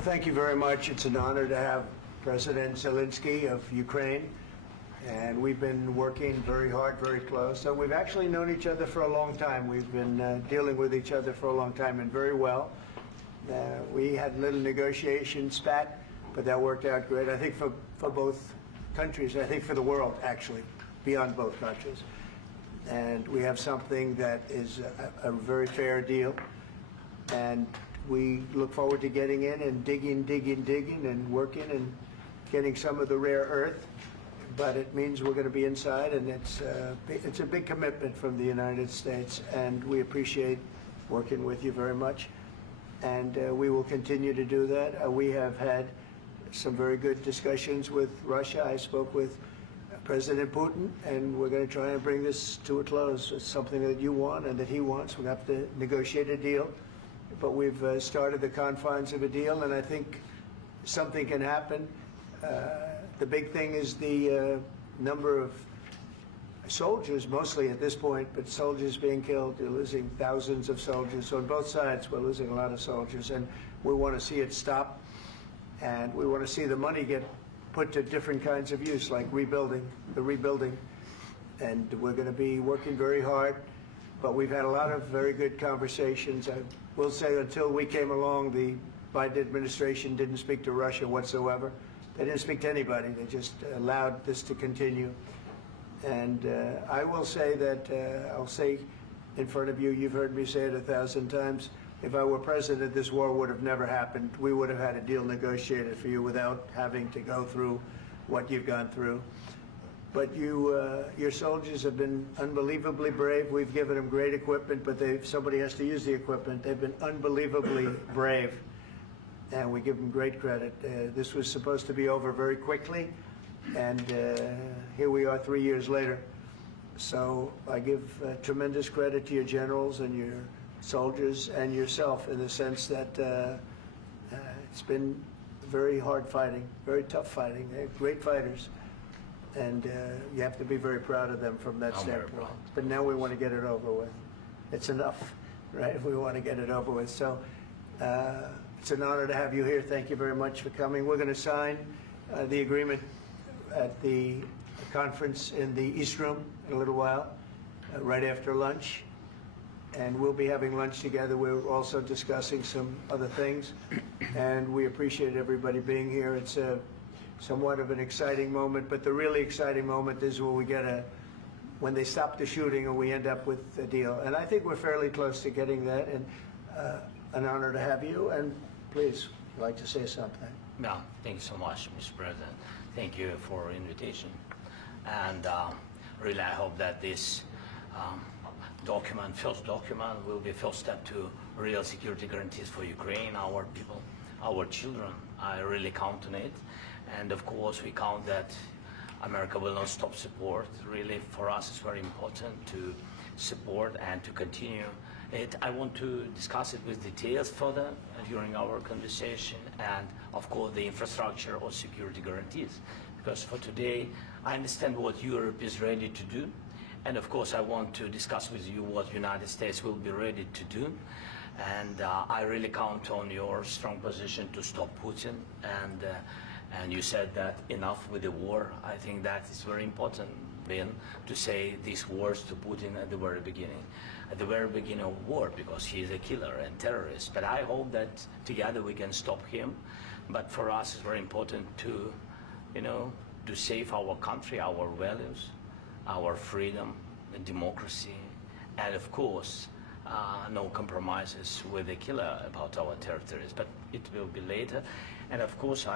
Well, thank you very much. It's an honor to have President Zelensky of Ukraine, and we've been working very hard, very close. So we've actually known each other for a long time. We've been dealing with each other for a long time and very well. We had a little negotiation spat, but that worked out great. I think for both countries, I think for the world, actually, beyond both countries. And we have something that is a very fair deal. And we look forward to getting in and digging and working and getting some of the rare earth. But it means we're going to be inside, and it's a big commitment from the United States, and we appreciate working with you very much. And we will continue to do that. We have had some very good discussions with Russia. I spoke with President Putin, and we're going to try and bring this to a close. It's something that you want and that he wants. We're going to have to negotiate a deal. But we've started the confines of a deal, and I think something can happen. The big thing is the number of soldiers, mostly at this point, but soldiers being killed. You're losing thousands of soldiers. So on both sides, we're losing a lot of soldiers, and we want to see it stop. And we want to see the money get put to different kinds of use, like rebuilding. And we're going to be working very hard. But we've had a lot of very good conversations. I will say until we came along, the Biden administration didn't speak to Russia whatsoever. They didn't speak to anybody. They just allowed this to continue. And I will say that, I'll say in front of you, you've heard me say it 1,000 times, if I were president, this war would have never happened. We would have had a deal negotiated for you without having to go through what you've gone through. But your soldiers have been unbelievably brave. We've given them great equipment, but somebody has to use the equipment. They've been unbelievably brave, and we give them great credit. This was supposed to be over very quickly, and here we are 3 years later. So I give tremendous credit to your generals and your soldiers and yourself in the sense that it's been very hard fighting, very tough fighting. They're great fighters. And you have to be very proud of them from that standpoint. But now we want to get it over with. It's enough, right? We want to get it over with. So it's an honor to have you here. Thank you very much for coming. We're going to sign the agreement at the conference in the East Room in a little while, right after lunch. And we'll be having lunch together. We're also discussing some other things. And we appreciate everybody being here. It's somewhat of an exciting moment, but the really exciting moment is when they stop the shooting and we end up with a deal. And I think we're fairly close to getting that, and an honor to have you. And please, I'd like to say something. Yeah, thank you so much, Mr. President. Thank you for the invitation. And really, I hope that this first document, will be first step to real security guarantees for Ukraine, our people, our children. I really count on it. And of course, we count that America will not stop support. Really, for us, it's very important to support and to continue it. I want to discuss it with details further during our conversation, and of course, the infrastructure or security guarantees. Because for today, I understand what Europe is ready to do, and of course, I want to discuss with you what United States will be ready to do. And I really count on your strong position to stop Putin. And you said that enough with the war. I think that is very important, Ben, to say these words to Putin at the very beginning of war, because he is a killer and terrorist. But I hope that together we can stop him. But for us, it's very important to, to save our country, our values, our freedom and democracy, and of course, no compromises with the killer about our territories. But it will be later. And of course,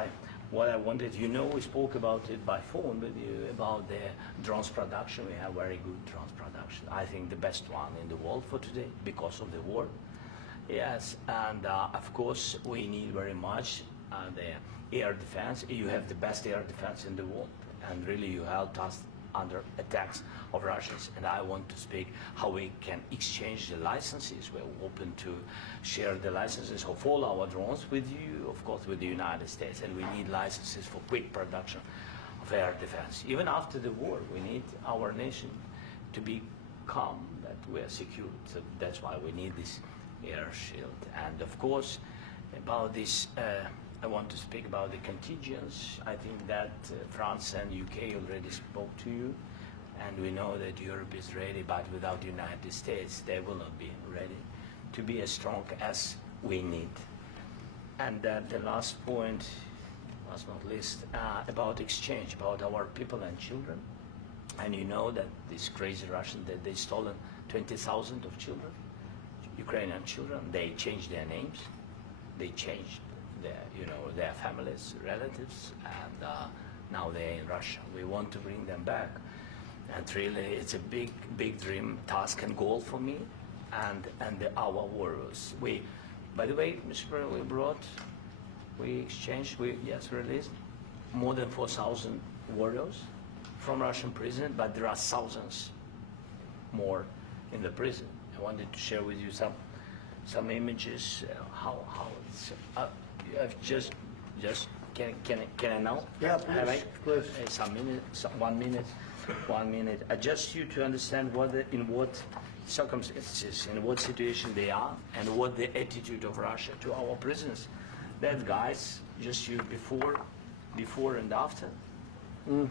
what I wanted, we spoke about it by phone with you, about the drones production. We have very good drones production. I think the best one in the world for today because of the war. Yes, and of course, we need very much the air defense. You have the best air defense in the world, and really you helped us under attacks of Russians. And I want to speak how we can exchange the licenses. We're open to share the licenses of all our drones with you, of course, with the United States. And we need licenses for quick production of air defense. Even after the war, we need our nation to be calm, that we are secure. So that's why we need this air shield. And of course, about this I want to speak about the contingents. I think that France and UK already spoke to you, and we know that Europe is ready, but without the United States, they will not be ready to be as strong as we need. And the last point, last not least, about exchange, about our people and children. And you know that these crazy Russians, that they stolen 20,000 of children, Ukrainian children. They changed their names, they changed their families, relatives, and now they're in Russia. We want to bring them back, and really, it's a big dream, task, and goal for me, and our warriors. By the way, Mr. President, we exchanged, released more than 4,000 warriors from Russian prison, but there are thousands more in the prison. I wanted to share with you some images. How it's can I now? Yeah, Have I? please. One minute. Just you to understand in what circumstances, in what situation they are, and what the attitude of Russia to our prisoners. That guys, just you before and after. And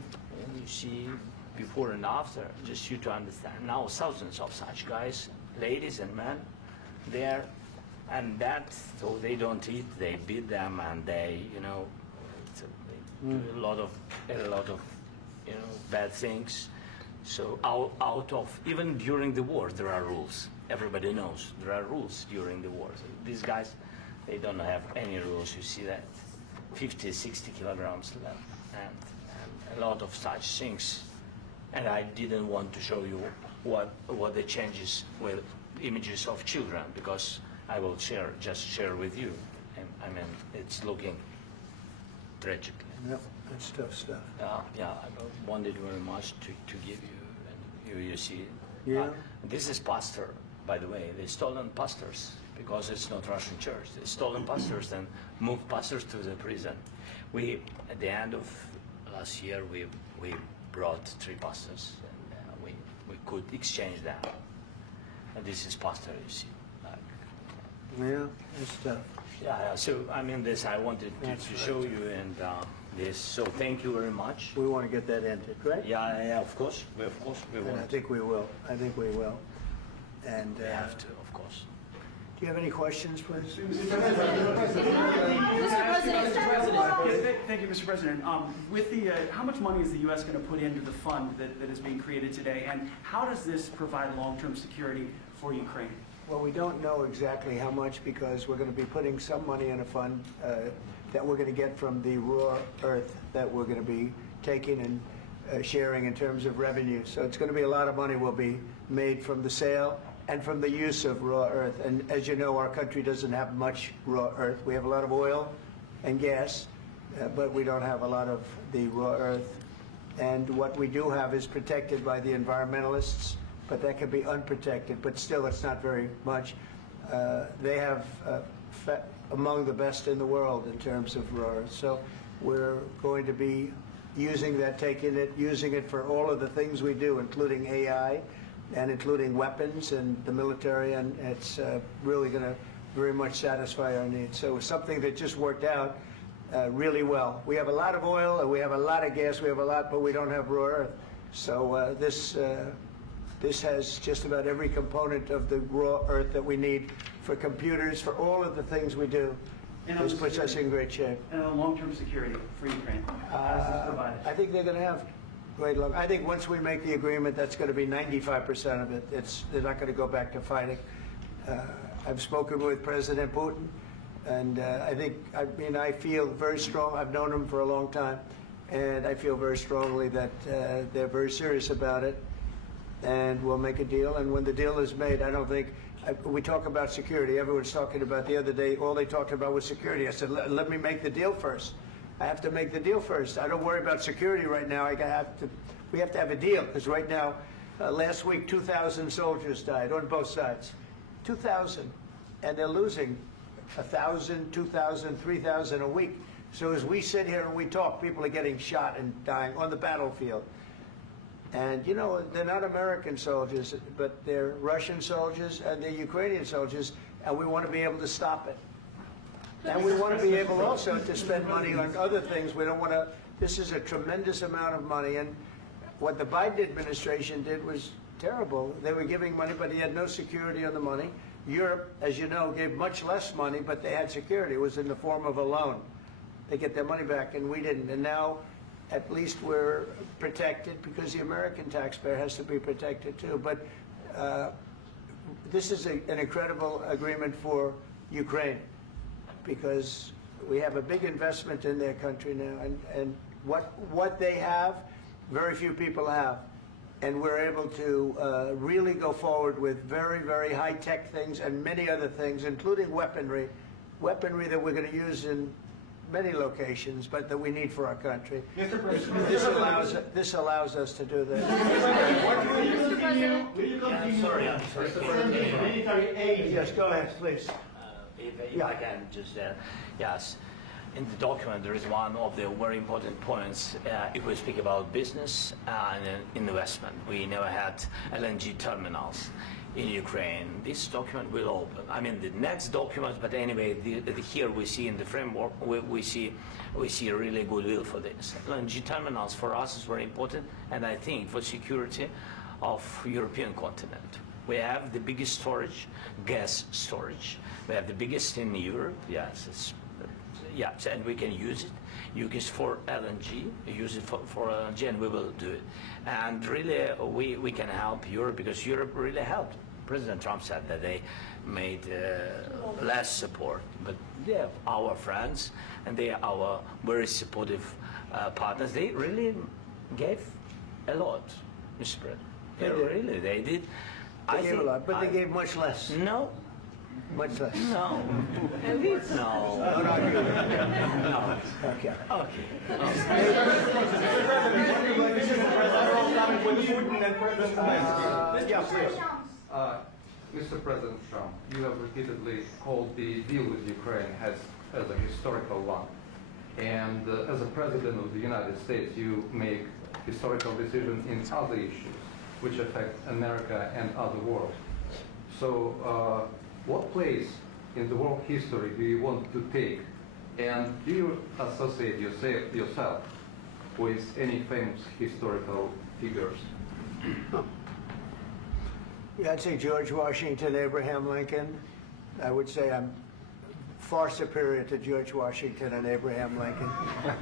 you see before and after, just you to understand. Now thousands of such guys, ladies and men, there, and that, so they don't eat, they beat them, and they, they do a lot of bad things. So out of, even during the war, there are rules. Everybody knows there are rules during the war. So these guys, they don't have any rules. You see that 50, 60 kilograms left, and a lot of such things. And I didn't want to show you what the changes with images of children, because I will just share with you. And I mean, it's looking tragic. Yep, that's tough stuff. Yeah, I wanted very much to give you, and you see. Yeah. This is pastor, by the way. They stolen pastors because it's not Russian church. They stolen pastors and moved pastors to the prison. At the end of last year, we brought 3 pastors, and we could exchange them. And this is pastor, you see. Yeah, that's tough. Yeah. So I mean, this I wanted to show you, and this. So thank you very much. We want to get that ended, right? Yeah, of course. We And want. I think we will. And We have to, of course. do you have any questions, please? Thank you, Mr. President. With the, how much money is the U.S. going to put into the fund that is being created today, and how does this provide long-term security for Ukraine? Well, we don't know exactly how much, because we're going to be putting some money in a fund that we're going to get from the raw earth that we're going to be taking and sharing in terms of revenue. So it's going to be a lot of money will be made from the sale and from the use of raw earth. And as you know, our country doesn't have much raw earth. We have a lot of oil and gas, but we don't have a lot of the raw earth. And what we do have is protected by the environmentalists, but that can be unprotected, but still it's not very much. They have among the best in the world in terms of raw earth. So we're going to be using that, using it for all of the things we do, including AI and including weapons and the military, and it's really going to very much satisfy our needs. So it's something that just worked out really well. We have a lot of oil, and we have a lot of gas, we have a lot, but we don't have raw earth. So this has just about every component of the raw earth that we need for computers, for all of the things we do. This puts us in great shape. And on long-term security for Ukraine, how does this provide it? I think they're going to have great luck. I think once we make the agreement, that's going to be 95% of it. They're not going to go back to fighting. I've spoken with President Putin, and I feel very strong. I've known him for a long time, and I feel very strongly that they're very serious about it, and we'll make a deal. And when the deal is made, I don't think, we talk about security. Everyone's talking about the other day, all they talked about was security. I said, let me make the deal first. I have to make the deal first. I don't worry about security right now. We have to have a deal, because right now, last week, 2,000 soldiers died on both sides. 2,000. And they're losing 1,000, 2,000, 3,000 a week. So as we sit here and we talk, people are getting shot and dying on the battlefield. And, you know, they're not American soldiers, but they're Russian soldiers and they're Ukrainian soldiers, and we want to be able to stop it. And we want to be able also to spend money on other things. We don't want to, this is a tremendous amount of money. And what the Biden administration did was terrible. They were giving money, but he had no security on the money. Europe, as you know, gave much less money, but they had security. It was in the form of a loan. They get their money back, and we didn't. And now, at least we're protected because the American taxpayer has to be protected too. But this is an incredible agreement for Ukraine because we have a big investment in their country now, and what they have, very few people have. And we're able to really go forward with very, very high-tech things and many other things, including weaponry that we're going to use in many locations, but that we need for our country. Mr. President, This allows us to do that. will you continue sorry. sending military aid? Yes, go ahead, please. If I can just, yes. In the document, there is one of the very important points. If we speak about business and investment, we never had LNG terminals in Ukraine. This document will open. I mean, the next document, but anyway, here we see in the framework, we see really goodwill for this. LNG terminals for us is very important, and I think for security of European continent. We have the biggest storage, gas storage. We have the biggest in Europe. Yes, yes, and we can use it. Use it for LNG. Use it for LNG, and we will do it. And really, we can help Europe because Europe really helped. President Trump said that they made less support, but they are our friends and they are our very supportive partners. They really gave a lot, Mr. President. They did. They gave a lot, but they gave much less. No. Much less. No. No. No. Okay. Mr. President Trump, you have repeatedly called the deal with Ukraine as a historical one. And as a President of the United States, you make historical decisions in other issues which affect America and other world. So what place in the world history do you want to take? And do you associate yourself with any famous historical figures? Yeah, I'd say George Washington, Abraham Lincoln. I would say I'm far superior to George Washington and Abraham Lincoln.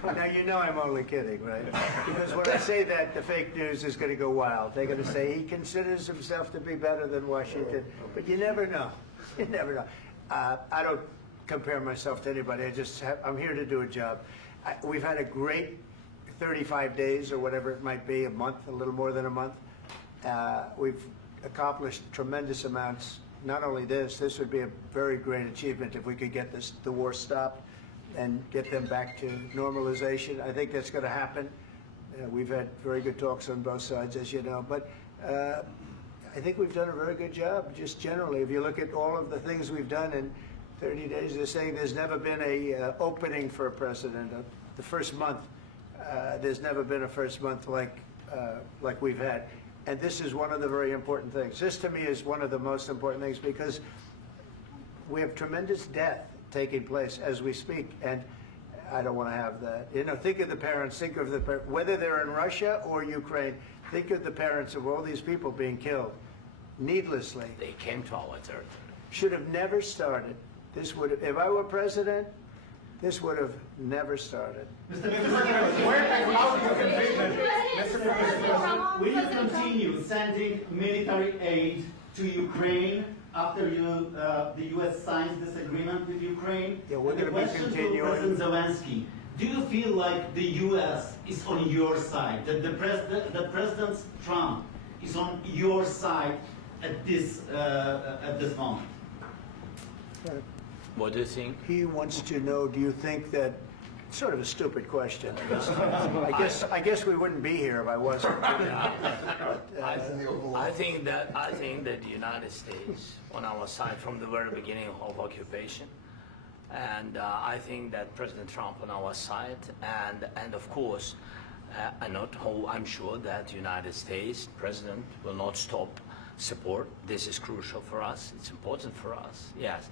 Now, you know I'm only kidding, right? Because when I say that, the fake news is going to go wild. They're going to say he considers himself to be better than Washington. But you never know. You never know. I don't compare myself to anybody. I'm here to do a job. We've had a great 35 days or whatever it might be, a month, a little more than a month. We've accomplished tremendous amounts. Not only this would be a very great achievement if we could get the war stopped and get them back to normalization. I think that's going to happen. We've had very good talks on both sides, as you know. But I think we've done a very good job, just generally. If you look at all of the things we've done in 30 days, they're saying there's never been a opening for a president. The first month, there's never been a first month like we've had. And this is one of the very important things. This, to me, is one of the most important things because we have tremendous death taking place as we speak, and I don't want to have that. You know, think of the parents, whether they're in Russia or Ukraine, think of the parents of all these people being killed needlessly. They came to our territory. Should have never started. This would have, if I were president, this would have never started. Mr. President, how do you conviction? Mr. President, will you continue sending military aid to Ukraine after the U.S. signs this agreement with Ukraine? Yeah, we're going to be continuing. President Zelensky, do you feel like the U.S. is on your side, that President Trump is on your side at this moment? What do you think? He wants to know, do you think that, sort of a stupid question. I guess we wouldn't be here if I wasn't. I think that the United States on our side from the very beginning of occupation, and I think that President Trump on our side, and of course, I'm sure that the United States President will not stop support. This is crucial for us. It's important for us. Yes.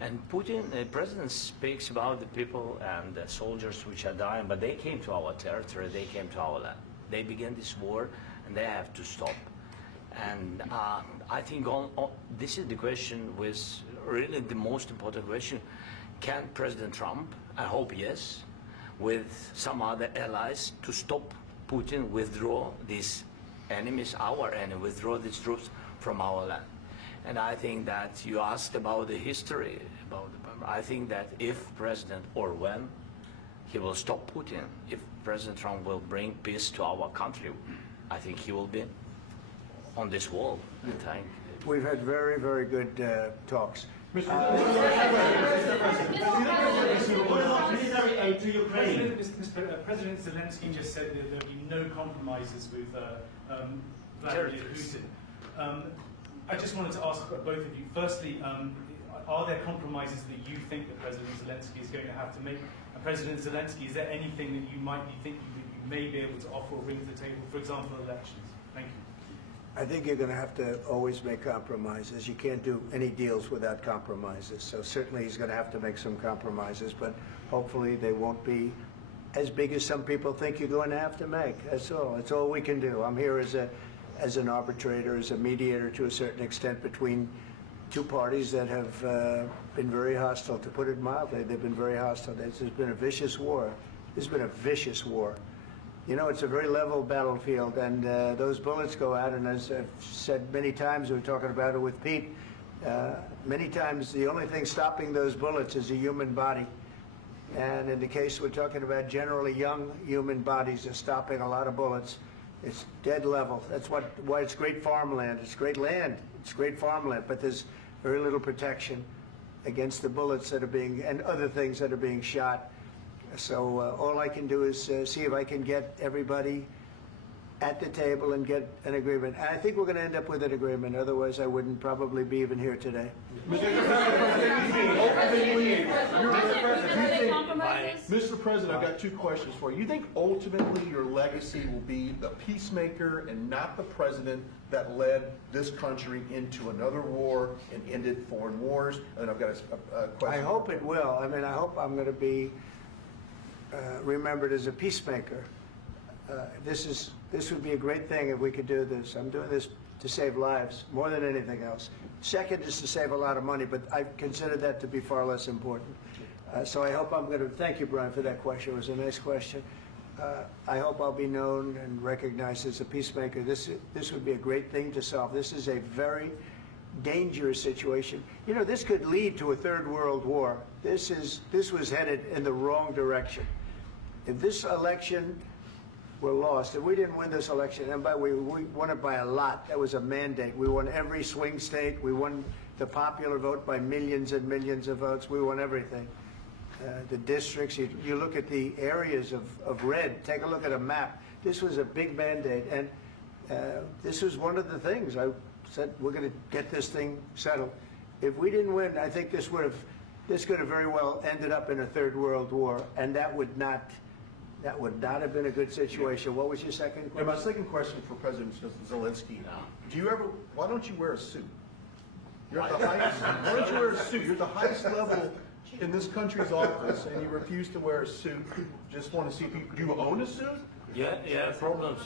And Putin, the president speaks about the people and the soldiers which are dying, but they came to our territory, they came to our land. They began this war, and they have to stop. And I think this is the question, with really the most important question. Can President Trump, I hope yes, with some other allies, to stop Putin, withdraw these enemies, our enemy, withdraw these troops from our land? And I think that you asked about the history, I think that if President, or when, he will stop Putin, if President Trump will bring peace to our country, I think he will be on this wall. We've had very, very good talks. What about military aid to Ukraine? President Zelensky just said that there will be no compromises with Vladimir Putin. I just wanted to ask both of you, firstly, are there compromises that you think that President Zelensky is going to have to make? And President Zelensky, is there anything that you might be thinking that you may be able to offer or bring to the table, for example, elections? Thank you. I think you're going to have to always make compromises. You can't do any deals without compromises. So certainly he's going to have to make some compromises, but hopefully they won't be as big as some people think you're going to have to make. That's all. That's all we can do. I'm here as an arbitrator, as a mediator to a certain extent between two parties that have been very hostile, to put it mildly. They've been very hostile. There's been a vicious war. There's been a vicious war. You know, it's a very level battlefield, and those bullets go out, and as I've said many times, we were talking about it with Pete, many times the only thing stopping those bullets is a human body. And in the case we're talking about, generally young human bodies are stopping a lot of bullets. It's dead level. That's why it's great farmland. It's great land. It's great farmland, but there's very little protection against the bullets that are being, and other things that are being shot. So all I can do is see if I can get everybody at the table and get an agreement. And I think we're going to end up with an agreement. Otherwise, I wouldn't probably be even here today. Mr. President, I've got two questions for you. You think ultimately your legacy will be the peacemaker and not the president that led this country into another war and ended foreign wars? And I've got a question. I hope it will. I mean, I hope I'm going to be remembered as a peacemaker. This would be a great thing if we could do this. I'm doing this to save lives more than anything else. Second is to save a lot of money, but I consider that to be far less important. So I hope I'm going to, thank you, Brian, for that question. It was a nice question. I hope I'll be known and recognized as a peacemaker. This would be a great thing to solve. This is a very dangerous situation. You know, this could lead to a third world war. This was headed in the wrong direction. If this election were lost, if we didn't win this election, and we won it by a lot, that was a mandate. We won every swing state. We won the popular vote by millions and millions of votes. We won everything. The districts, you look at the areas of red, take a look at a map. This was a big mandate, and this was one of the things I said, we're going to get this thing settled. If we didn't win, I think this could have very well ended up in a third world war, and that would not have been a good situation. What was your second question? And my second question for President Zelensky, why don't you wear a suit? You're at the highest, why don't you wear a suit? You're at the highest level in this country's office, and you refuse to wear a suit. Just want to see people, do you own a suit? Yeah, problems.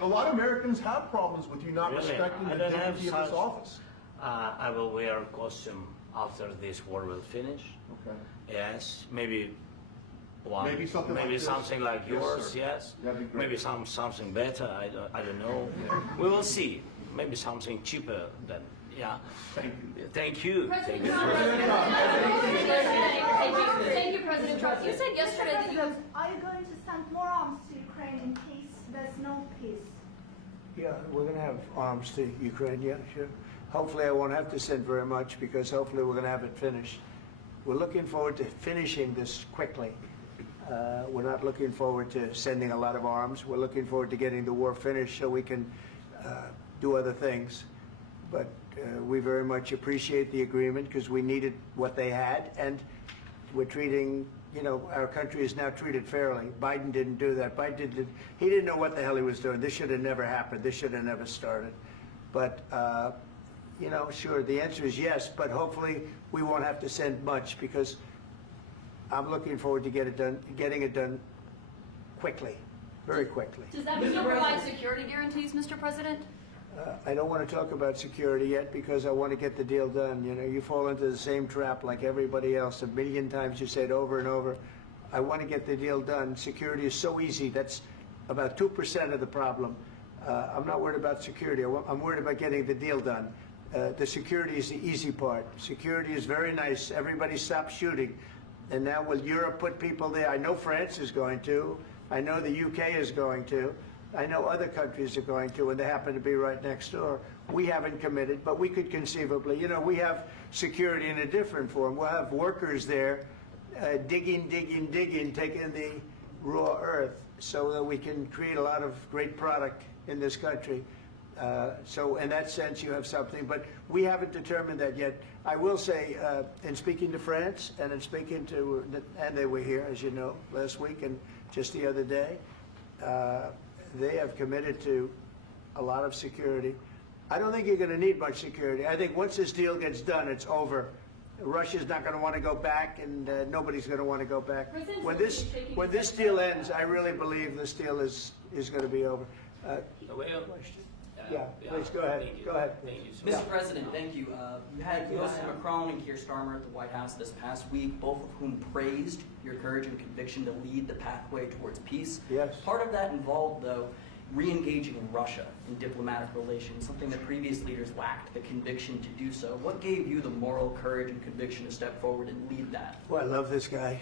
A lot of Americans have problems with you not Really? respecting the dignity of this office. I will wear a costume after this war will finish. Okay. Yes, maybe one. Maybe something like this. Something like Yes, yours. sir. Yes. That'd be great. Maybe something better. I don't know. We will see. Maybe something cheaper than. Yeah. Thank you. Thank you. President Trump. Thank you, President Trump. You said yesterday that you have. Are you going to send more arms to Ukraine in case there's no peace? Yeah, we're going to have arms to Ukraine, yeah, sure. Hopefully I won't have to send very much, because hopefully we're going to have it finished. We're looking forward to finishing this quickly. We're not looking forward to sending a lot of arms. We're looking forward to getting the war finished so we can do other things. But we very much appreciate the agreement, because we needed what they had, and we're treating, you know, our country is now treated fairly. Biden didn't do that. He didn't know what the hell he was doing. This should have never happened. This should have never started. But, you know, sure, the answer is yes, but hopefully we won't have to send much because I'm looking forward to getting it done quickly, very quickly. Does that mean you'll provide security guarantees, Mr. President? I don't want to talk about security yet because I want to get the deal done. You know, you fall into the same trap like everybody else. A million times you say it over and over. I want to get the deal done. Security is so easy. That's about 2% of the problem. I'm not worried about security. I'm worried about getting the deal done. The security is the easy part. Security is very nice. Everybody stopped shooting. And now will Europe put people there? I know France is going to. I know the UK is going to. I know other countries are going to, and they happen to be right next door. We haven't committed, but we could conceivably. You know, we have security in a different form. We'll have workers there digging, taking the raw earth so that we can create a lot of great product in this country. So in that sense, you have something, but we haven't determined that yet. I will say, in speaking to France and in speaking to, and they were here, as you know, last week and just the other day, they have committed to a lot of security. I don't think you're going to need much security. I think once this deal gets done, it's over. Russia's not going to want to go back, and nobody's going to want to go back. When this deal ends, I really believe this deal is going to be over. Yeah, please go ahead. Thank you. Go ahead. Thank you so Mr. President, thank you. You had President Macron and Keir Starmer at the White House this past week, both of whom praised your courage and conviction to lead the pathway towards peace. Yes. Part of that involved, though, re-engaging Russia in diplomatic relations, something that previous leaders lacked the conviction to do so. What gave you the moral courage and conviction to step forward and lead that? Well, I love this guy.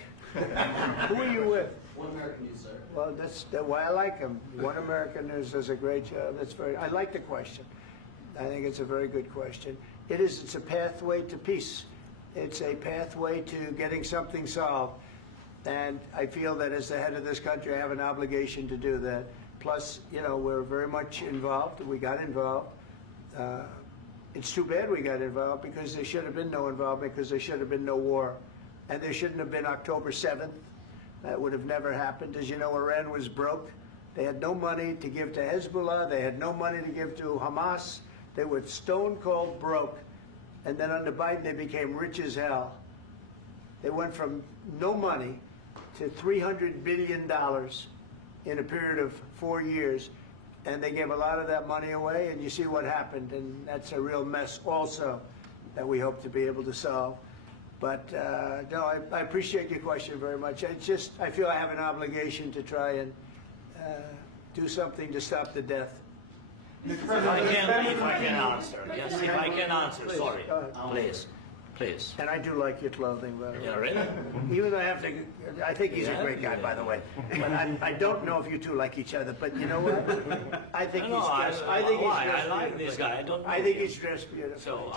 Who are you with? One American News, sir. Well, that's why I like him. One American News does a great job. I like the question. I think it's a very good question. It's a pathway to peace. It's a pathway to getting something solved. And I feel that as the head of this country, I have an obligation to do that. Plus, you know, we're very much involved. We got involved. It's too bad we got involved because there should have been no involvement because there should have been no war. And there shouldn't have been October 7th. That would have never happened. As you know, Iran was broke. They had no money to give to Hezbollah. They had no money to give to Hamas. They were stone cold broke. And then under Biden, they became rich as hell. They went from no money to $300 billion in a period of 4 years. And they gave a lot of that money away, and you see what happened. And that's a real mess also that we hope to be able to solve. But no, I appreciate your question very much. I feel I have an obligation to try and do something to stop the death. If I can answer, yes, if I can answer, Please, sorry, go ahead. please. And I do like your clothing, by the way. Yeah, really? Even though I think he's a Yeah, great guy, yeah. by the way. But I don't know if you two like each other. But you know what? I think No, he's dressed. I like this guy. I don't know I think him. he's dressed beautiful. So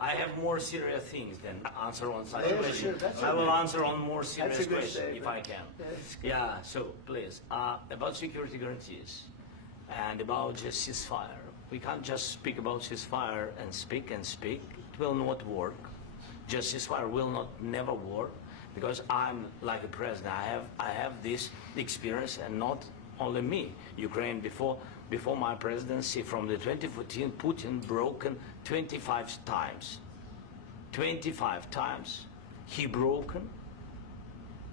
I have more serious things than answer on such Yeah, question. sure, that's I will okay. answer on more serious That's a good question if statement. I can. That's good. Yeah. So please, about security guarantees and about just ceasefire. We can't just speak about ceasefire and speak and speak. It will not work. Just ceasefire will not never work because I'm like a president. I have this experience, and not only me. Ukraine before my presidency, from the 2014, Putin broken 25 times. 25 times he broken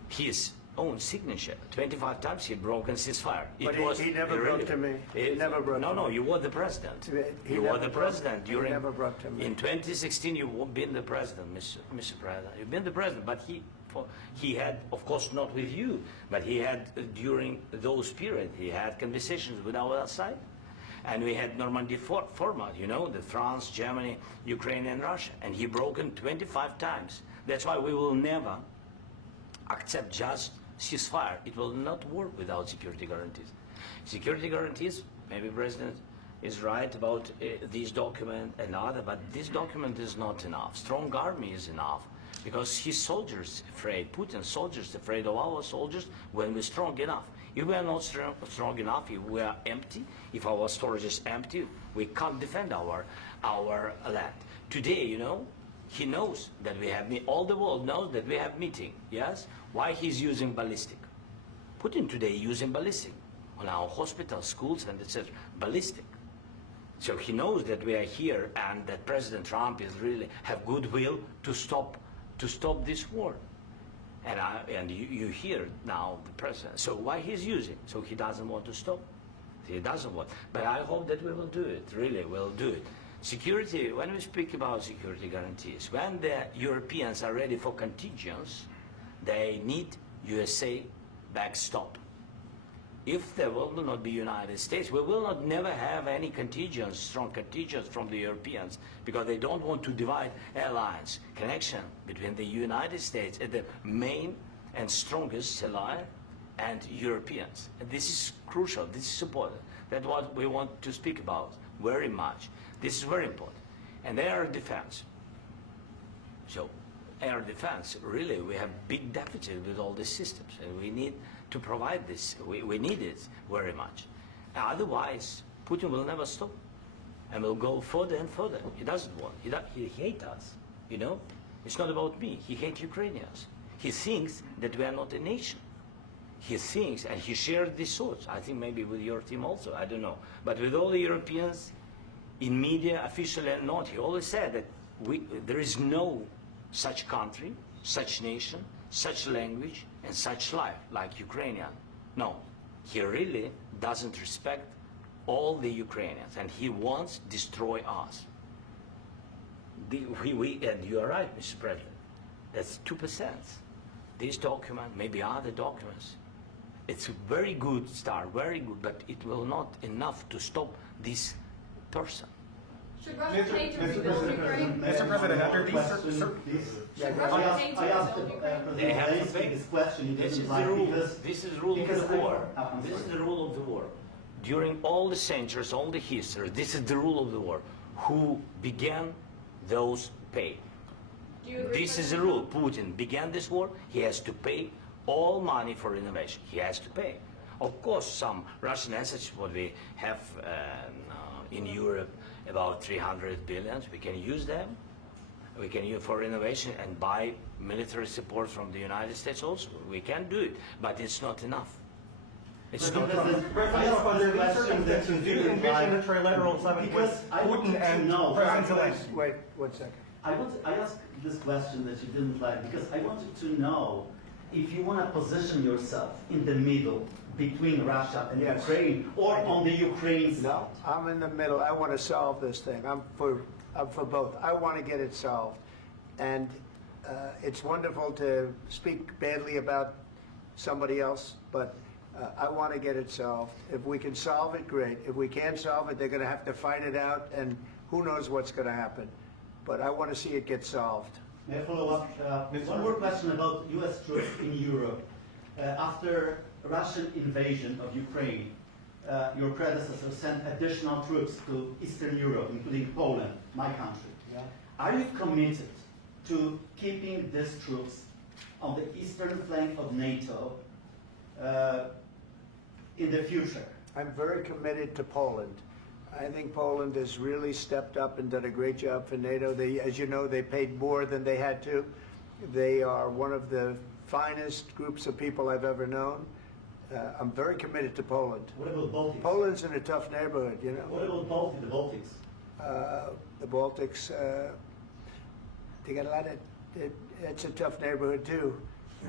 his own signature. 25 times he broken ceasefire. But he never broke to me. He never broke No, to no, me. you were the president. He You never were the broke- president he during. never broke to me. In 2016, you've been the president, Mr. President. You've been the president, but he had, of course, not with you, but he had during those periods, he had conversations with our side. And we had Normandy format, you know, the France, Germany, Ukraine, and Russia. And he broken 25 times. That's why we will never accept just ceasefire. It will not work without security guarantees. Security guarantees, maybe President is right about this document and other, but this document is not enough. Strong army is enough because his soldiers afraid, Putin's soldiers afraid of our soldiers when we're strong enough. If we are not strong enough, if we are empty, if our storage is empty, we can't defend our land. Today, you know, he knows that we have, all the world knows that we have meeting, yes? Why he's using ballistic? Putin today using ballistic on our hospitals, schools, and etc. Ballistic. So he knows that we are here and that President Trump is really have goodwill to stop this war. And you hear now the president. So why he's using? So he doesn't want to stop. He doesn't want. But I hope that we will do it. Really, we'll do it. Security. When we speak about security guarantees, when the Europeans are ready for contingents, they need USA backstop. If there will not be United States, we will not never have any contingents, strong contingents from the Europeans, because they don't want to divide alliance, connection between the United States and the main and strongest ally and Europeans. And this is crucial, this is important. That's what we want to speak about very much. This is very important. And air defense. So air defense, really, we have big deficit with all these systems, and we need to provide this. We need it very much. Otherwise, Putin will never stop, and will go further and further. He doesn't want. He hates us. You know, it's not about me. He hates Ukrainians. He thinks that we are not a nation. He thinks, and he shared these thoughts. I think maybe with your team also. I don't know, but with all the Europeans, in media, officially and not, he always said that there is no such country, such nation, such language, and such life like Ukrainian. No, he really doesn't respect all the Ukrainians, and he wants to destroy us. And you are right, Mr. President. That's 2%. This document, maybe other documents, it's a very good start, very good, but it will not enough to stop this person. Should Russia pay to rebuild Ukraine? Mr. President, after these Should Russia pay to I asked rebuild Ukraine? They have to Zelensky pay. this question. He This didn't is like the rule. because This is the rule of because the war. I'm This is sorry. the rule of the war. During all the centuries, all the history, this is the rule of the war. Who began, those pay. Do you agree This with is the that? rule. Putin began this war. He has to pay all money for innovation. He has to pay. Of course, some Russian assets, what we have in Europe, about 300 billion, we can use them. We can use for innovation and buy military support from the United States also. We can do it, but it's not enough. It's not enough. I asked other questions that you Do you didn't envision a like trilateral summit because with I wanted Putin to and know. President Zelensky? Wait 1 second. I asked this question that you didn't like because I wanted to know if you want to position yourself in the middle between Russia and Yes. Ukraine or on the Ukraine side. No, I'm in the middle. I want to solve this thing. I'm for both. I want to get it solved. And it's wonderful to speak badly about somebody else, but I want to get it solved. If we can solve it, great. If we can't solve it, they're going to have to fight it out, and who knows what's going to happen. But I want to see it get solved. May I follow up? One more question about U.S. troops in Europe. After Russian invasion of Ukraine, your predecessor sent additional troops to Eastern Europe, including Poland, my country. Yeah. Are you committed to keeping these troops on the eastern flank of NATO in the future? I'm very committed to Poland. I think Poland has really stepped up and done a great job for NATO. They, as you know, they paid more than they had to. They are one of the finest groups of people I've ever known. I'm very committed to Poland. What about Baltics? Poland's in a tough neighborhood, you know. What about the Baltics? The Baltics, they got a lot of, it's a tough neighborhood too,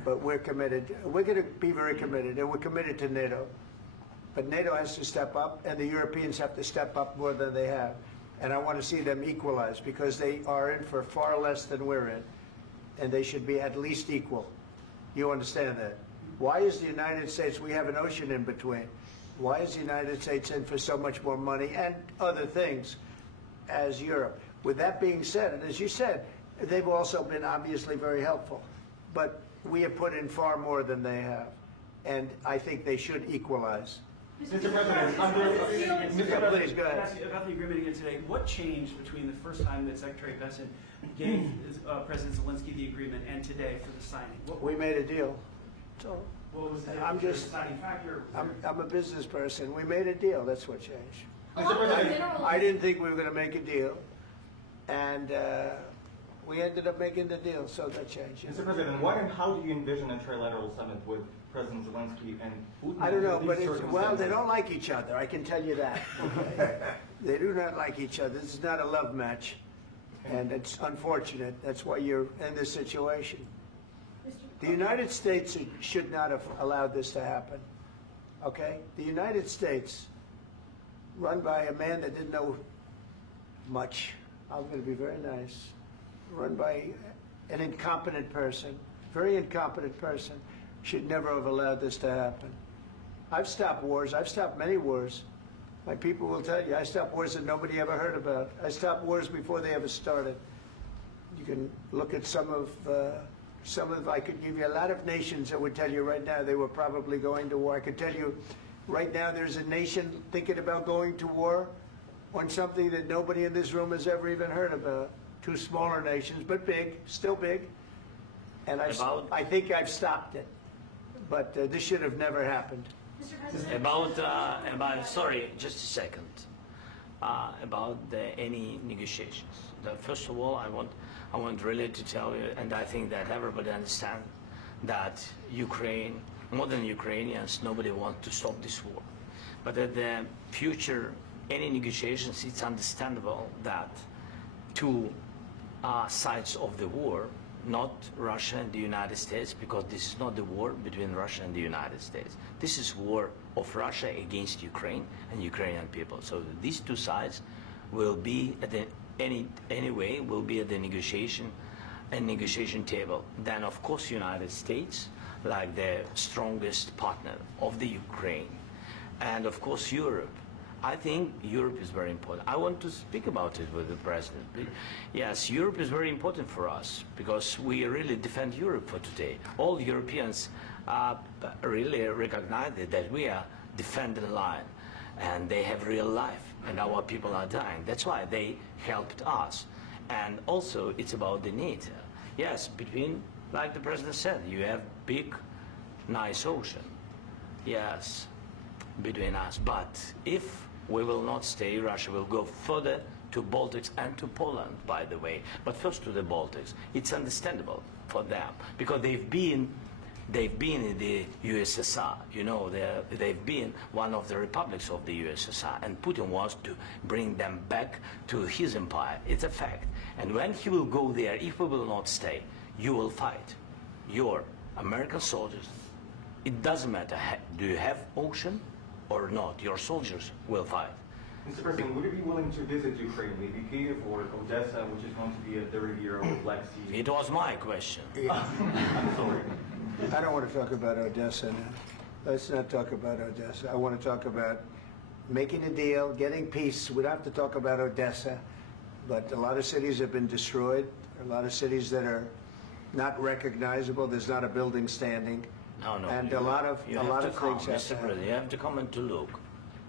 but we're committed. We're going to be very committed, and we're committed to NATO. But NATO has to step up, and the Europeans have to step up more than they have. And I want to see them equalize, because they are in for far less than we're in, and they should be at least equal. You understand that? Why is the United States, we have an ocean in between, why is the United States in for so much more money and other things as Europe? With that being said, and as you said, they've also been obviously very helpful, but we have put in far more than they have, and I think they should equalize. Mr. President, Please, go ahead. about the agreement again today, what changed between the first time that Secretary Bessent gave President Zelensky the agreement and today for the signing? We made a deal. So What was the I'm just- deciding factor? I'm a business person. We made a deal. That's what changed. Along with mineral- I didn't think we were going to make a deal, and We ended up making the deal, so that changed. Mr. President, what and how do you envision a trilateral summit with President Zelensky and Putin? I don't know, under but these well, they circumstances? don't like each other, I can tell you that. Okay? They do not like each other. This is not a love match, and it's unfortunate. That's why you're in this situation. The United States should not have allowed this to happen, okay? The United States, run by a man that didn't know much, I'm going to be very nice, run by an incompetent person, very incompetent person, should never have allowed this to happen. I've stopped wars. I've stopped many wars. My people will tell you, I stopped wars that nobody ever heard about. I stopped wars before they ever started. You can look at some of, I could give you a lot of nations that would tell you right now they were probably going to war. I could tell you right now there's a nation thinking about going to war on something that nobody in this room has ever even heard about. Two smaller nations, but big, still big. And I think I've stopped it. But this should have never happened. Mr. President. Sorry, just a second. About any negotiations. First of all, I want really to tell you, and I think that everybody understands that Ukraine, more than Ukrainians, nobody wants to stop this war. But at the future, any negotiations, it's understandable that two sides of the war, not Russia and the United States, because this is not the war between Russia and the United States. This is war of Russia against Ukraine and Ukrainian people. So these two sides will be at the anyway will be at the negotiation table. Then of course United States, like the strongest partner of the Ukraine, and of course Europe. I think Europe is very important. I want to speak about it with the president. Yes, Europe is very important for us because we really defend Europe for today. All Europeans really recognize that we are defending the line, and they have real life, and our people are dying. That's why they helped us. And also, it's about the need. Yes, between, like the president said, you have big, nice ocean. Yes, between us. But if we will not stay, Russia will go further to Baltics and to Poland, by the way. But first to the Baltics. It's understandable for them because they've been in the USSR. You know, they've been one of the republics of the USSR, and Putin wants to bring them back to his empire. It's a fact. And when he will go there, if we will not stay, you will fight. Your American soldiers, it doesn't matter, do you have ocean or not, your soldiers will fight. Mr. President, would you be willing to visit Ukraine, maybe Kiev or Odessa, which is going to be at the Riviera or Black Sea? It was my question. I'm sorry. I don't want to talk about Odessa now. Let's not talk about Odessa. I want to talk about making a deal, getting peace. We don't have to talk about Odessa, but a lot of cities have been destroyed. A lot of cities that are not recognizable. There's not a building standing. No. And a lot of things have to happen. You have to come and to look.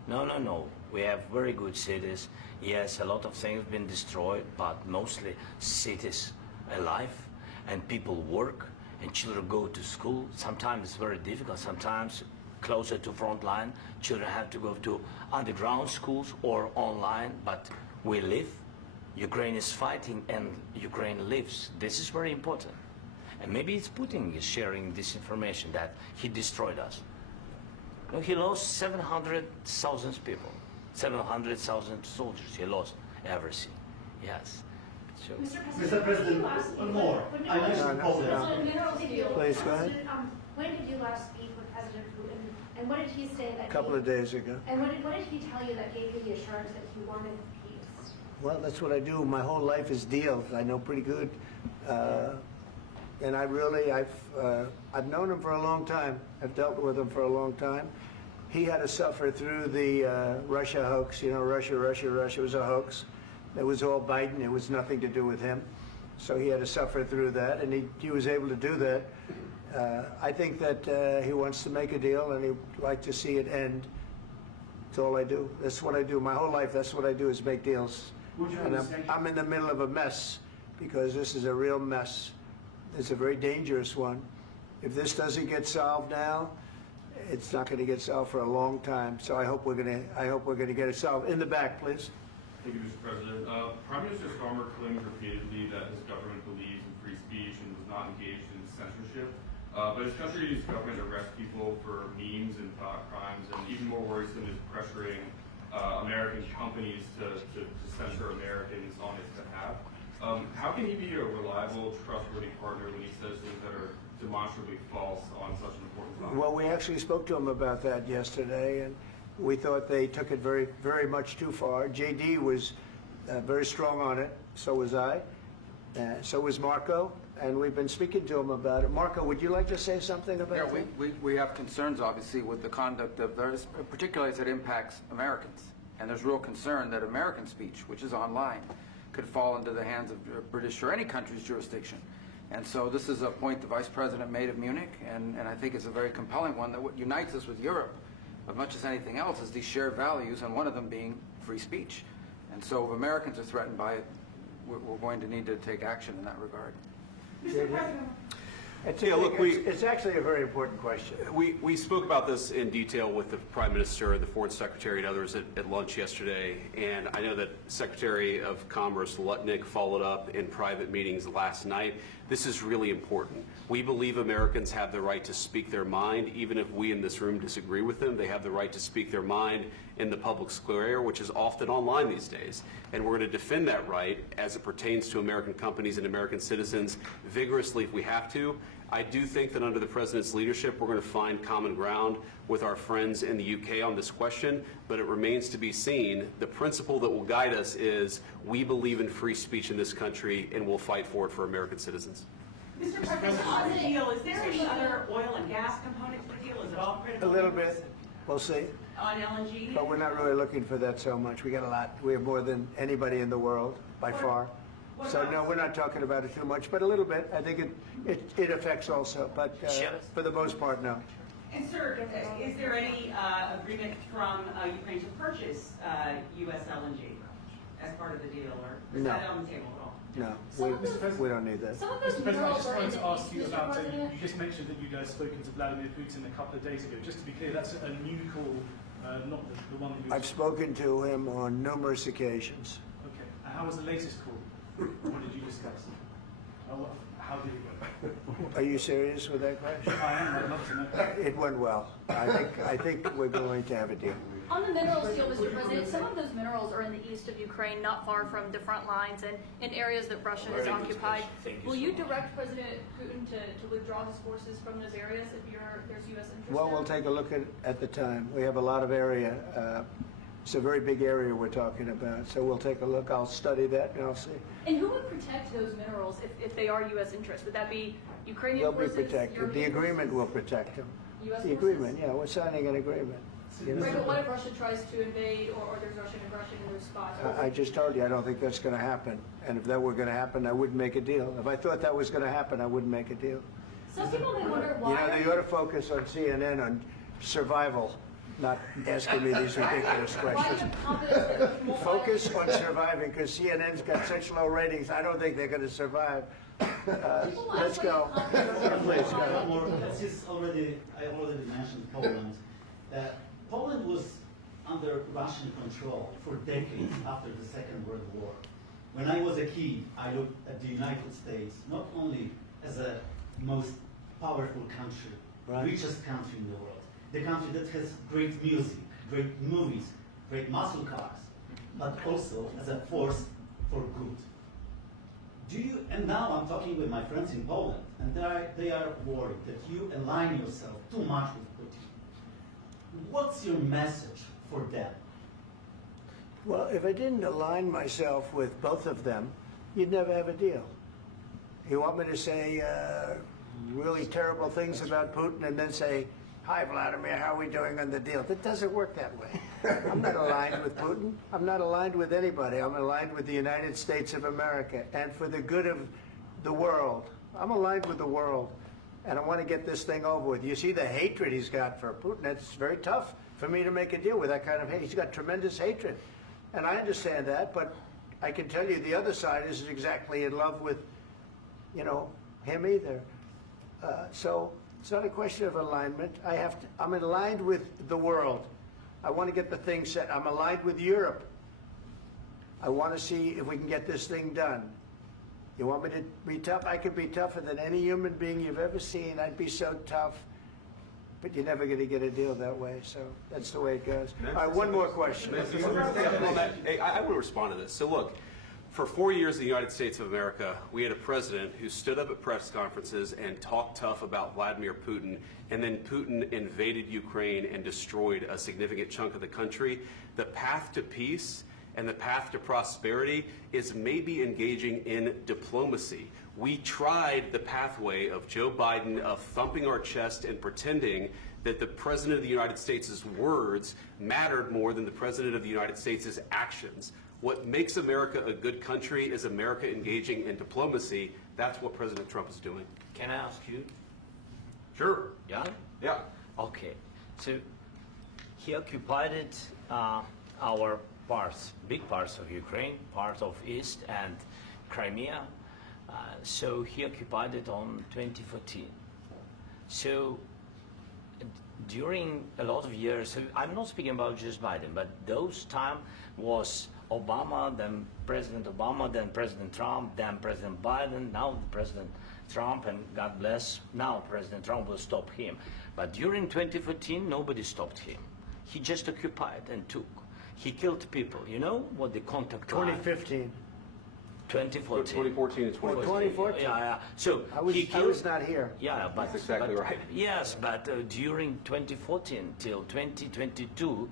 No. We have very good cities. Yes, a lot of things have been destroyed, but mostly cities alive, and people work, and children go to school. Sometimes it's very difficult. Sometimes closer to front line, children have to go to underground schools or online, but we live. Ukraine is fighting, and Ukraine lives. This is very important. And maybe it's Putin is sharing this information that he destroyed us. No, he lost 700,000 people, 700,000 soldiers. He lost everything. Yes. So, Mr. President, one more. I mentioned Poland. Please, go ahead. When did you last speak with President Putin, and what did he say that? A couple of days ago. And what did he tell you that gave you the assurance that he wanted peace? Well, that's what I do. My whole life is deals. I know pretty good. And I've known him for a long time. I've dealt with him for a long time. He had to suffer through the Russia hoax. You know, Russia was a hoax. It was all Biden. It was nothing to do with him. So he had to suffer through that, and he was able to do that. I think that he wants to make a deal, and he'd like to see it end. That's all I do. That's what I do. My whole life, that's what I do is make deals. And I'm in the middle of a mess because this is a real mess. It's a very dangerous one. If this doesn't get solved now, it's not going to get solved for a long time. So I hope we're going to get it solved. In the back, please. Thank you, Mr. President. Prime Minister Starmer claimed repeatedly that his government believes in free speech and was not engaged in censorship. But his country's government arrests people for memes and thought crimes, and even more worrisome is pressuring American companies to censor Americans on its behalf. How can he be a reliable, trustworthy partner when he says things that are demonstrably false on such an important topic? Well, we actually spoke to him about that yesterday, and we thought they took it very, very much too far. JD was very strong on it. So was I. So was Marco. And we've been speaking to him about it. Marco, would you like to say something about that? We have concerns, obviously, with the conduct of those, particularly as it impacts Americans. And there's real concern that American speech, which is online, could fall into the hands of British or any country's jurisdiction. And so this is a point the Vice President made of Munich, and I think it's a very compelling one, that what unites us with Europe, as much as anything else, is these shared values, and one of them being free speech. And so if Americans are threatened by it, we're going to need to take action in that regard. Mr. President. It's actually a very important question. We spoke about this in detail with the Prime Minister, the Foreign Secretary, and others at lunch yesterday, and I know that Secretary of Commerce Lutnick followed up in private meetings last night. This is really important. We believe Americans have the right to speak their mind, even if we in this room disagree with them. They have the right to speak their mind in the public square, which is often online these days. And we're going to defend that right as it pertains to American companies and American citizens vigorously if we have to. I do think that under the President's leadership, we're going to find common ground with our friends in the UK on this question, but it remains to be seen. The principle that will guide us is we believe in free speech in this country, and we'll fight for it for American citizens. Mr. President, on the deal, is there any other oil and gas component to the deal? Is it all critical? A little bit. We'll see. On LNG? But we're not really looking for that so much. We got a lot. We have more than anybody in the world, by far. So no, we're not talking about it too much, but a little bit. I think it affects also, but for the most part, no. And sir, is there any agreement from Ukraine to purchase U.S. LNG as part of the deal, or is that on the table at all? No, we don't need that. Mr. President, I just wanted to ask you about, you just mentioned that you guys spoken to Vladimir Putin a couple of days ago. Just to be clear, that's a new call, not the one that you... I've spoken to him on numerous occasions. Okay, and how was the latest call? What did you discuss? How did it go? Are you serious with that question? I am, I'd love to know. It went well. I think we're going to have a deal. On the minerals deal, Mr. President, some of those minerals are in the east of Ukraine, not far from the front lines and in areas that Russia has occupied. Will you direct President Putin to withdraw his forces from those areas if there's U.S. interest? Well, we'll take a look at the time. We have a lot of area. It's a very big area we're talking about, so we'll take a look. I'll study that and I'll see. And who would protect those minerals if they are U.S. interest? Would that be Ukrainian forces? They'll be protected. The agreement will protect them. U.S. The agreement, yeah, we're signing an agreement. You know? Right, but what if Russia tries to invade or there's Russian aggression in those spots? I just told you, I don't think that's going to happen. And if that were going to happen, I wouldn't make a deal. If I thought that was going to happen, I wouldn't make a deal. Some people may wonder why. You know, they ought to focus on CNN on survival, not asking me these ridiculous questions. Focus on surviving, because CNN's got such low ratings. I don't think they're going to survive. Let's go. Please go. I already mentioned Poland. Poland was under Russian control for decades after the Second World War. When I was a kid, I looked at the United States not only as a most powerful country, richest country in the world, the country that has great music, great movies, great muscle cars, but also as a force for good. And now I'm talking with my friends in Poland, and they are worried that you align yourself too much with Putin. What's your message for them? Well, if I didn't align myself with both of them, you'd never have a deal. You want me to say really terrible things about Putin and then say, "Hi, Vladimir, how are we doing on the deal?" That doesn't work that way. I'm not aligned with Putin. I'm not aligned with anybody. I'm aligned with the United States of America and for the good of the world. I'm aligned with the world, and I want to get this thing over with. You see the hatred he's got for Putin. It's very tough for me to make a deal with that kind of hate. He's got tremendous hatred, and I understand that, but I can tell you the other side isn't exactly in love with, him either. So it's not a question of alignment. I'm aligned with the world. I want to get the thing set. I'm aligned with Europe. I want to see if we can get this thing done. You want me to be tough? I could be tougher than any human being you've ever seen. I'd be so tough. But you're never going to get a deal that way, so that's the way it goes. All right, one more question. Hey, I want to respond to this. So look, for 4 years in the United States of America, we had a president who stood up at press conferences and talked tough about Vladimir Putin, and then Putin invaded Ukraine and destroyed a significant chunk of the country. The path to peace and the path to prosperity is maybe engaging in diplomacy. We tried the pathway of Joe Biden of thumping our chest and pretending that the President of the United States' words mattered more than the President of the United States' actions. What makes America a good country is America engaging in diplomacy. That's what President Trump is doing. Can I ask you? Sure. Yeah? Yeah. Okay. So he occupied our parts, big parts of Ukraine, part of East and Crimea. So he occupied it on 2014. So during a lot of years, so I'm not speaking about just Biden, but those time was Obama, then President Obama, then President Trump, then President Biden, now President Trump, and God bless, now President Trump will stop him. But during 2014, nobody stopped him. He just occupied and took. He killed people. You know what the contact line? 2015. 2014 2014. and 2014. 2014. Yeah. So I was not here. Yeah, but that's exactly right. Yes, but during 2014 till 2022,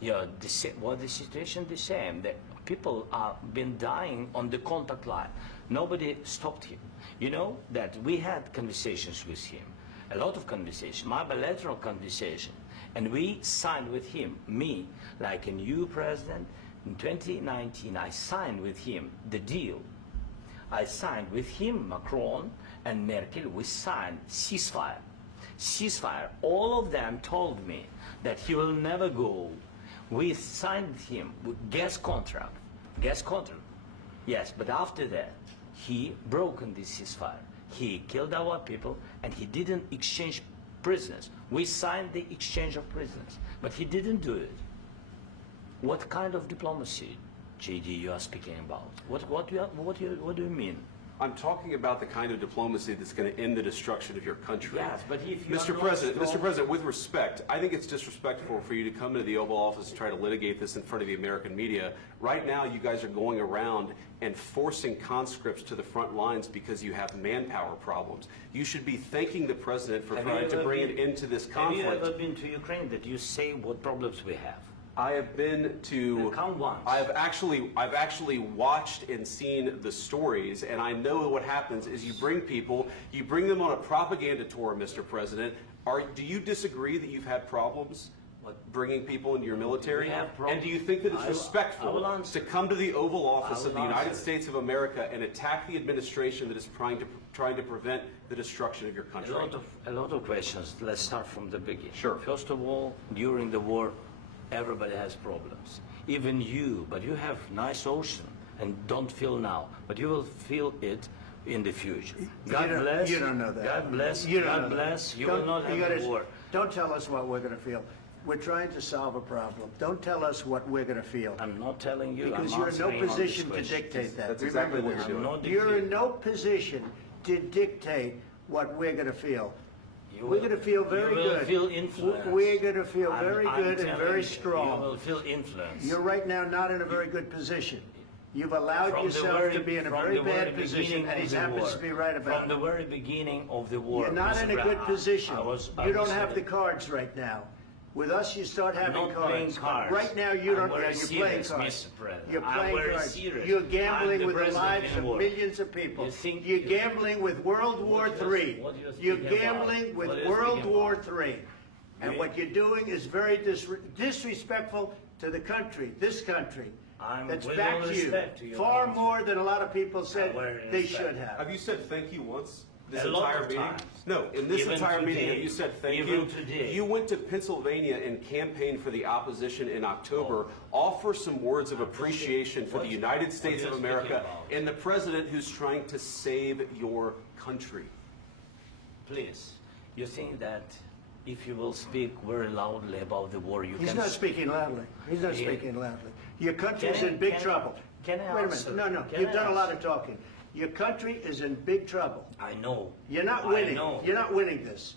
yeah, the situation the same. The people are been dying on the contact line. Nobody stopped him. You know that we had conversations with him, a lot of conversations, my bilateral conversation, and we signed with him. Me, like a new president. In 2019, I signed with him the deal. I signed with him, Macron and Merkel, we signed ceasefire. Ceasefire. All of them told me that he will never go. We signed with him with gas contract. Gas contract. Yes, but after that, he broken this ceasefire. He killed our people and he didn't exchange prisoners. We signed the exchange of prisoners, but he didn't do it. What kind of diplomacy, JD, you are speaking about? What do you mean? I'm talking about the kind of diplomacy that's going to end the destruction of your country. Yes, but if you Mr. President, with respect, I think it's disrespectful for you to come into the Oval Office and try to litigate this in front of the American media. Right now, you guys are going around and forcing conscripts to the front lines because you have manpower problems. You should be thanking the President for trying to bring it into this conflict. Have you ever been to Ukraine that you say what problems we have? I have been to. Count once. I've actually watched and seen the stories, and I know what happens is you bring people, you bring them on a propaganda tour, Mr. President. Do you disagree that you've had problems bringing people into your military? And do you think that it's respectful to come to the Oval Office of the United States of America and attack the administration that is trying to prevent the destruction of your country? A lot of questions. Let's start from the beginning. Sure. First of all, during the war, everybody has problems. Even you, but you have nice ocean and don't feel now, but you will feel it in the future. God bless. You don't know that. God bless. You don't God know bless. that. You will not have a war. Don't tell us what we're going to feel. We're trying to solve a problem. Don't tell us what we're going to feel. I'm not telling you. Because I'm you're in no answering on position this to question. dictate that. That's exactly what you're doing. You're in no position to dictate what we're going to feel. We're going to feel very good. You will feel influence. We're going to feel very I'm good and telling very you, strong. You will feel influence. You're right now not in a very good position. You've allowed yourself to be in a very bad position, and he happens to be right about it. From the very beginning of the war. You're not in a good position. You don't have the the cards right now. With us, you start having not cards. playing cards. Right now, you don't. I'm very You're playing serious, cards. Mr. President. You're I'm playing very cards. serious. You're gambling I'm with the president lives in of war. millions of people. You're you- gambling with World War III. what you're You're speaking gambling about? with What you're World speaking War about? III. And You- what you're doing is very disrespectful to the country, this country. That's with back all to you. respect to your Far country. more than a lot of people said very they respect. should have. Have you said thank you once? This A lot entire of meeting? times. No, in this Even entire meeting, today. have you said thank Even you? today. You went to Pennsylvania and campaigned for the opposition in October. Offer some words of appreciation for the United States of you America speaking and the president who's trying to save your country. Please, you think that if you will speak very loudly about the war, you He's can... not speaking loudly. He's not Yeah. speaking loudly. Your country's Can I- in big can I- trouble. Can I Wait a answer? minute. No. Can You've I done a lot answer? of talking. Your country is in big trouble. I know. You're not I winning. know. You're not winning this.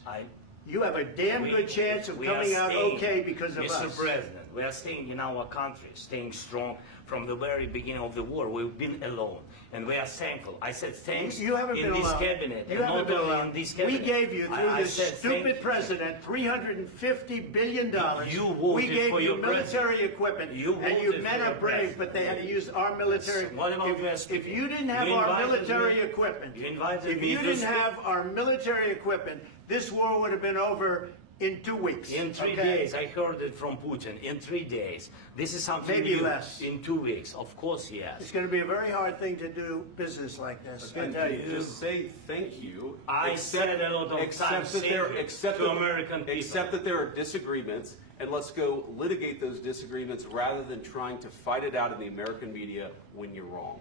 You have a damn good chance of we coming are out staying, okay because of Mr. us. President, we are staying in our country, staying strong from the very beginning of the war. We've been alone, and we are thankful. I said thanks You haven't in been this alone. cabinet, You and haven't not been only alone. in this We cabinet. gave you, through I this said stupid thank- president, $350 billion. You We voted gave for you your military president. equipment, You and you voted men for are your brave, president. but they had to use our military. What about US If people? you didn't have You our invited military me- equipment, you invited if me you to didn't speak- have our military equipment, this war would have been over in 2 weeks. In 3 okay? days, I heard it from Putin. In 3 days, this is something Maybe new. less. In 2 weeks, of course, yes. It's going to be a very hard thing to do business like this. I Again, tell you. just say thank you. I said a lot of times thank you to American people. Accept that there are disagreements, and let's go litigate those disagreements rather than trying to fight it out in the American media when you're wrong.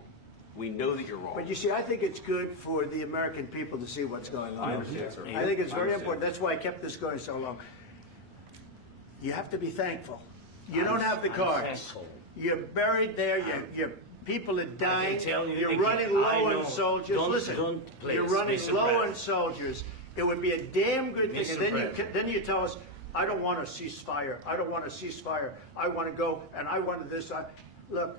We know that you're wrong. But you see, I think it's good for the American people to see what's going on. I understand, sir. I think it's I very understand. important. That's why I kept this going so long. You have to be thankful. You don't have the I'm cards. thankful. You're buried there. Your people are dying. tell you You're again, running I low know. on soldiers. Don't- Listen, don't please, you're running Mr. low on President. soldiers. It would be a damn good thing. Mr. And then President. then you tell us, I don't want a ceasefire. I don't want a ceasefire. I want to go and I want this. Look,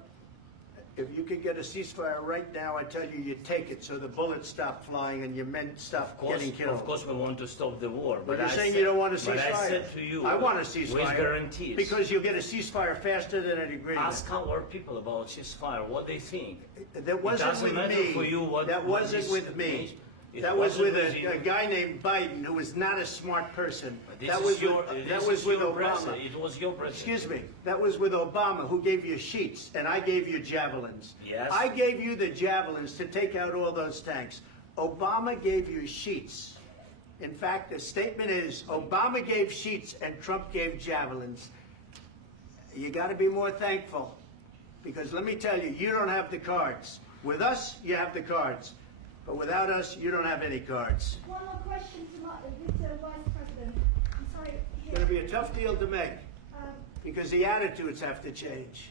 if you could get a ceasefire right now, I tell you, you take it so the bullets stop flying and your men stop getting killed. Of course, we want to stop the war. But you're I saying said- you don't want a ceasefire. But I said to you, I want a ceasefire. with guarantees. Because you'll get a ceasefire faster than an agreement. Ask our people about ceasefire, what they think. That wasn't it doesn't with matter me. for you what That what wasn't is with me. information. It That was wasn't with you. a guy named Biden who was not a smart person. This That is was your- with, this that is was with your Obama. president. It was your president. Excuse me. That was with Obama, who gave you sheets, and I gave you javelins. Yes. I gave you the javelins to take out all those tanks. Obama gave you sheets. In fact, the statement is Obama gave sheets and Trump gave javelins. You got to be more thankful, because let me tell you, you don't have the cards. With us, you have the cards. But without us, you don't have any cards. One more question to Mr. Vice President. I'm sorry. It's going to be a tough deal to make, Um, because the attitudes have to change.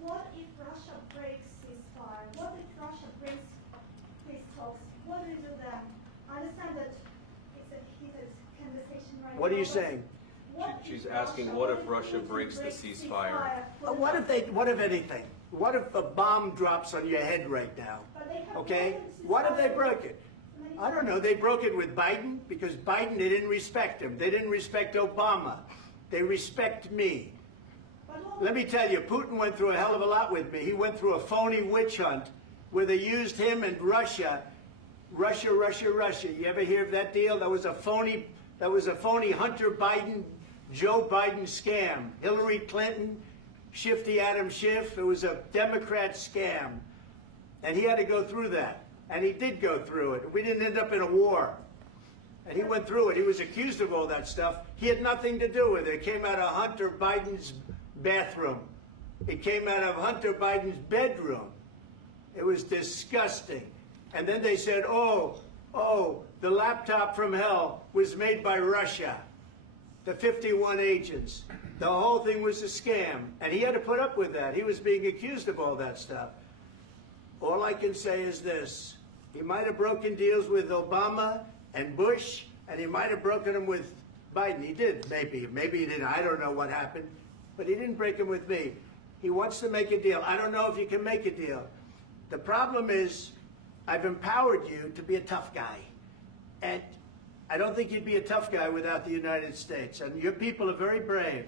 What if Russia breaks ceasefire? What if Russia breaks peace talks? What do we do then? I understand that it's a heated conversation right now. What are you but saying? what if She's asking, what if Russia Putin breaks the breaks ceasefire? What if anything? What if a bomb drops on your head right now? But they have Okay? broken What if they ceasefire broke it? many I don't know. They broke it with Biden, because Biden, they didn't respect him. They didn't respect Obama. They respect me. Let me tell you, Putin went through a hell of a lot with me. He went through a phony witch hunt where they used him and Russia. Russia. You ever hear of that deal? That was a phony Hunter Biden, Joe Biden scam. Hillary Clinton, Shifty Adam Schiff. It was a Democrat scam. And he had to go through that. And he did go through it. We didn't end up in a war. And he went through it. He was accused of all that stuff. He had nothing to do with it. It came out of Hunter Biden's bathroom. It came out of Hunter Biden's bedroom. It was disgusting. And then they said, oh, the laptop from hell was made by Russia. The 51 agents. The whole thing was a scam. And he had to put up with that. He was being accused of all that stuff. All I can say is this. He might have broken deals with Obama and Bush, and he might have broken them with Biden. He did, maybe. Maybe he didn't. I don't know what happened. But he didn't break them with me. He wants to make a deal. I don't know if you can make a deal. The problem is, I've empowered you to be a tough guy. And I don't think you'd be a tough guy without the United States. And your people are very brave.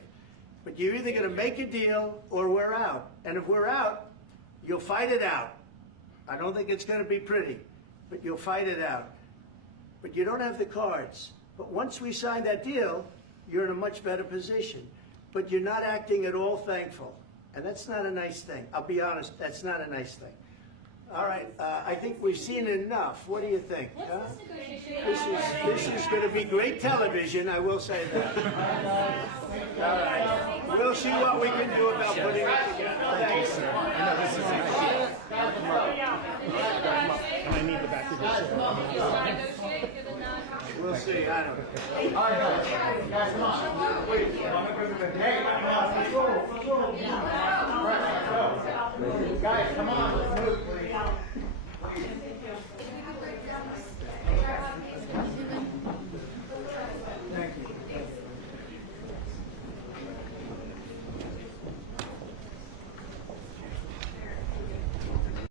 But you're either going to make a deal or we're out. And if we're out, you'll fight it out. I don't think it's going to be pretty, but you'll fight it out. But you don't have the cards. But once we sign that deal, you're in a much better position. But you're not acting at all thankful. And that's not a nice thing. I'll be honest, that's not a nice thing. All right, I think we've seen enough. What do you think? Huh? This is going to be great television, I will say that. All right. We'll see what we can do about putting it together. Thanks, sir. I know this is I need the back of this. We'll see. I don't know. All right, guys, come on. Wait, President. Hey, let's go. Guys, come on, let's move.